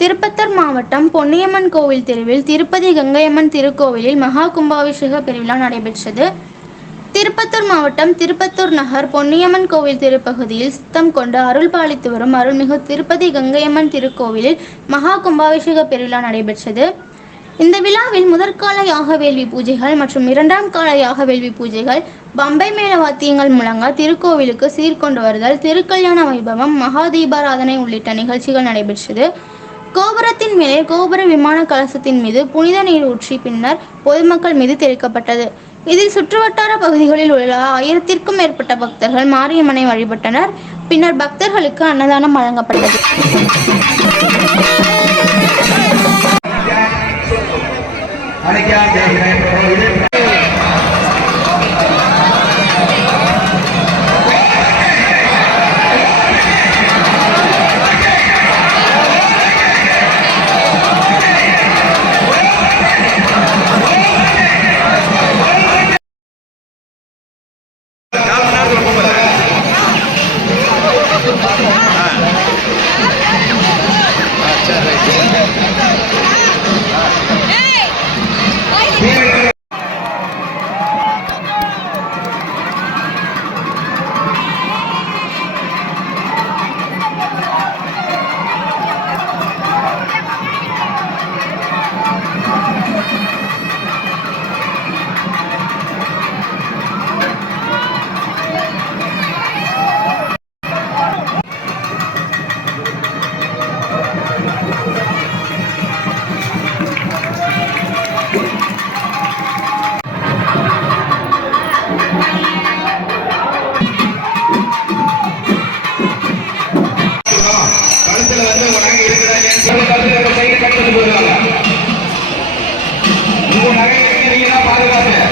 திருப்பத்தூர் மாவட்டம் பொன்னியம்மன் கோவில் தெருவில் திருப்பதி கங்கையம்மன் திருக்கோவிலில் மகா கும்பாபிஷேக பெருவிழா நடைபெற்றது. திருப்பத்தூர் மாவட்டம் திருப்பத்தூர் நகர் பொன்னியம்மன் கோவில் திருப்பகுதியில் சித்தம் கொண்டு அருள் பாலித்து வரும் அருள்மிகு திருப்பதி கங்கையம்மன் திருக்கோவிலில் மகா கும்பாபிஷேக பெருவிழா நடைபெற்றது. இந்த விழாவில் முதற்கால யாக வேள்வி பூஜைகள் மற்றும் இரண்டாம் கால யாக வேள்வி பூஜைகள், பம்பை மேள வாத்தியங்கள் முழங்க திருக்கோவிலுக்கு சீர்கொண்டு வருதல், திருக்கல்யாண வைபவம், மகா தீபாராதனை உள்ளிட்ட நிகழ்ச்சிகள் நடைபெற்றது. கோபுரத்தின் மேலே கோபுர விமான கலசத்தின் மீது புனித நீர் ஊற்றி பின்னர் பொதுமக்கள் மீது தெளிக்கப்பட்டது. இதில் சுற்றுவட்டார பகுதிகளில் உள்ள 1000க்கும் மேற்பட்ட பக்தர்கள் மாரியம்மனை வழிபட்டனர். பின்னர் பக்தர்களுக்கு அன்னதானம் வழங்கப்பட்டது. உங்க நகை நீங்க பாதுகாப்பு